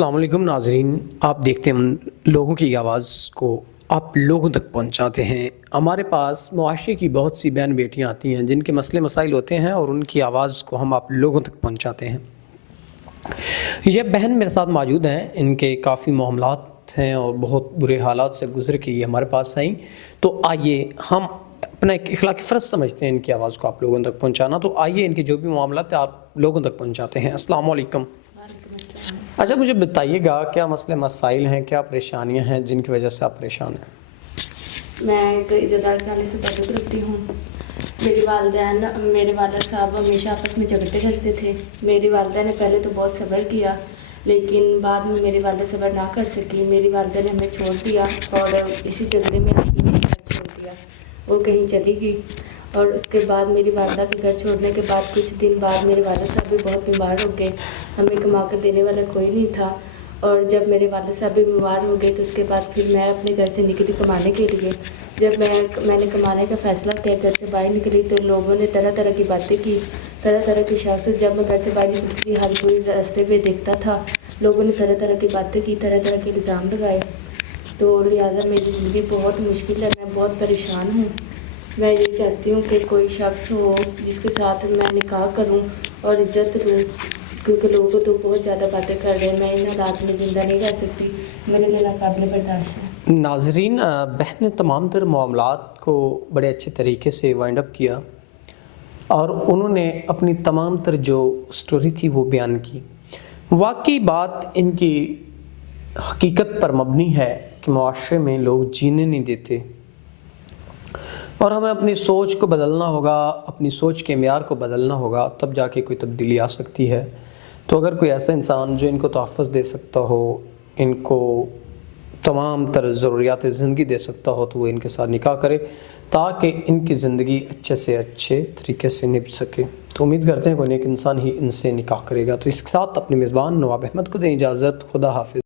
السلام علیکم ناظرین، آپ دیکھتے ہیں ہم لوگوں کی آواز کو آپ لوگوں تک پہنچاتے ہیں۔ ہمارے پاس معاشرے کی بہت سی بہن بیٹیاں آتی ہیں جن کے مسئلے مسائل ہوتے ہیں اور ان کی آواز کو ہم آپ لوگوں تک پہنچاتے ہیں۔ یہ بہن میرے ساتھ موجود ہیں، ان کے کافی معاملات ہیں اور بہت برے حالات سے گزر کے یہ ہمارے پاس آئیں، تو آئیے ہم اپنا ایک اخلاقی فرض سمجھتے ہیں ان کی آواز کو آپ لوگوں تک پہنچانا، تو آئیے ان کے جو بھی معاملات ہیں آپ لوگوں تک پہنچاتے ہیں۔ السلام علیکم۔ اچھا مجھے بتائیے گا کیا مسئلے مسائل ہیں، کیا پریشانیاں ہیں جن کی وجہ سے آپ پریشان ہیں؟ میں ایک عزت دار گھرانے سے تعلق رکھتی ہوں۔ میری والدین میرے والد صاحب ہمیشہ آپس میں جھگڑتے رہتے تھے۔ میری والدہ نے پہلے تو بہت صبر کیا، لیکن بعد میں میری والدہ صبر نہ کر سکی۔ میری والدہ نے ہمیں چھوڑ دیا اور اسی جھگڑے میں آتی ہی گھر چھوڑ دیا، وہ کہیں چلی گئی۔ اور اس کے بعد میری والدہ کے گھر چھوڑنے کے بعد کچھ دن بعد میرے والد صاحب بھی بہت بیمار ہو گئے، ہمیں کما کر دینے والا کوئی نہیں تھا۔ اور جب میرے والد صاحب بھی بیمار ہو گئے تو اس کے بعد پھر میں اپنے گھر سے نکلی کمانے کے لیے۔ جب میں نے کمانے کا فیصلہ کیا، گھر سے باہر نکلی تو لوگوں نے طرح طرح کی باتیں کی، طرح طرح کے شخص جب میں گھر سے باہر نکلتی تھی ہر کوئی راستے پہ دیکھتا تھا، لوگوں نے طرح طرح کی باتیں کی، طرح طرح کے الزام لگائے، تو لہٰذا میری زندگی بہت مشکل ہے، میں بہت پریشان ہوں۔ میں یہ چاہتی ہوں کہ کوئی شخص ہو جس کے ساتھ میں نکاح کروں اور عزت لوں، کیونکہ لوگ تو بہت زیادہ باتیں کر رہے ہیں، میں ان حالات میں زندہ نہیں رہ سکتی، میرے لیے ناقابل برداشت ہے۔ ناظرین، بہن نے تمام تر معاملات کو بڑے اچھے طریقے سے وائنڈ اپ کیا اور انہوں نے اپنی تمام تر جو سٹوری تھی وہ بیان کی۔ واقعی بات ان کی حقیقت پر مبنی ہے کہ معاشرے میں لوگ جینے نہیں دیتے اور ہمیں اپنی سوچ کو بدلنا ہوگا، اپنی سوچ کے معیار کو بدلنا ہوگا، تب جا کے کوئی تبدیلی آ سکتی ہے۔ تو اگر کوئی ایسا انسان جو ان کو تحفظ دے سکتا ہو، ان کو تمام تر ضروریات زندگی دے سکتا ہو، تو وہ ان کے ساتھ نکاح کرے تاکہ ان کی زندگی اچھے سے اچھے طریقے سے نبھ سکے۔ تو امید کرتے ہیں کوئی ایک انسان ہی ان سے نکاح کرے گا۔ تو اس کے ساتھ اپنے میزبان نواب احمد کو دیں اجازت۔ خدا حافظ۔